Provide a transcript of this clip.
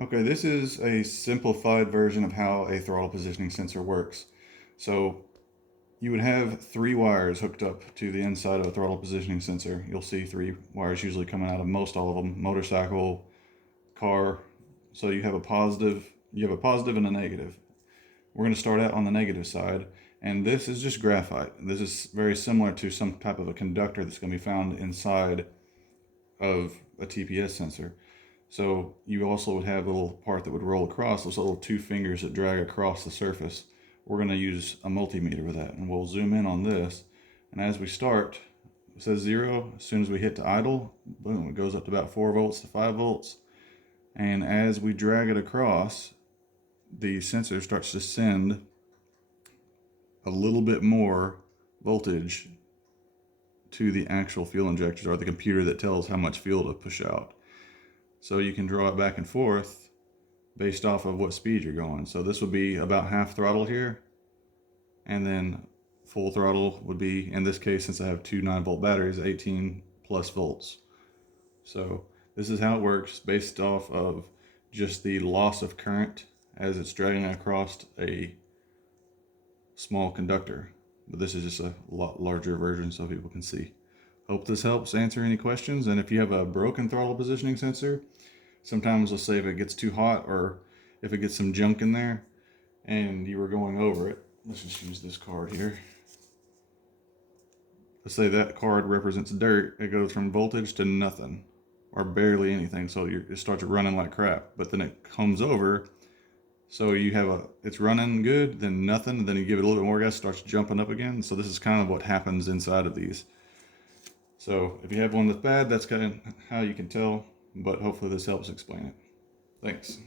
Okay, this is a simplified version of how a throttle positioning sensor works. So you would have three wires hooked up to the inside of a throttle positioning sensor. You'll see three wires usually coming out of most all of them, motorcycle, car. So you have a positive and a negative. We're going to start out on the negative side, and this is just graphite. This is very similar to some type of a conductor that's going to be found inside of a TPS sensor. So you also would have a little part that would roll across, those little two fingers that drag across the surface. We're going to use a multimeter with that, and we'll zoom in on this. And as we start, it says 0. As soon as we hit to idle, boom, it goes up to about 4 volts to 5 volts. And as we drag it across, the sensor starts to send a little bit more voltage to the actual fuel injectors, or the computer that tells how much fuel to push out. So you can draw it back and forth based off of what speed you're going. So this would be about half throttle here, and then full throttle would be, in this case, since I have two 9-volt batteries, 18 plus volts. So this is how it works based off of just the loss of current as it's dragging across a small conductor. But this is just a lot larger version so people can see. Hope this helps answer any questions. And if you have a broken throttle positioning sensor, sometimes let's say if it gets too hot or if it gets some junk in there and you were going over it, let's just use this card here. Let's say that card represents dirt. It goes from voltage to nothing or barely anything. So it starts running like crap, but then it comes over. So you have it's running good, then nothing, then you give it a little bit more gas, it starts jumping up again. So this is kind of what happens inside of these. So if you have one that's bad, that's kind of how you can tell, but hopefully this helps explain it. Thanks.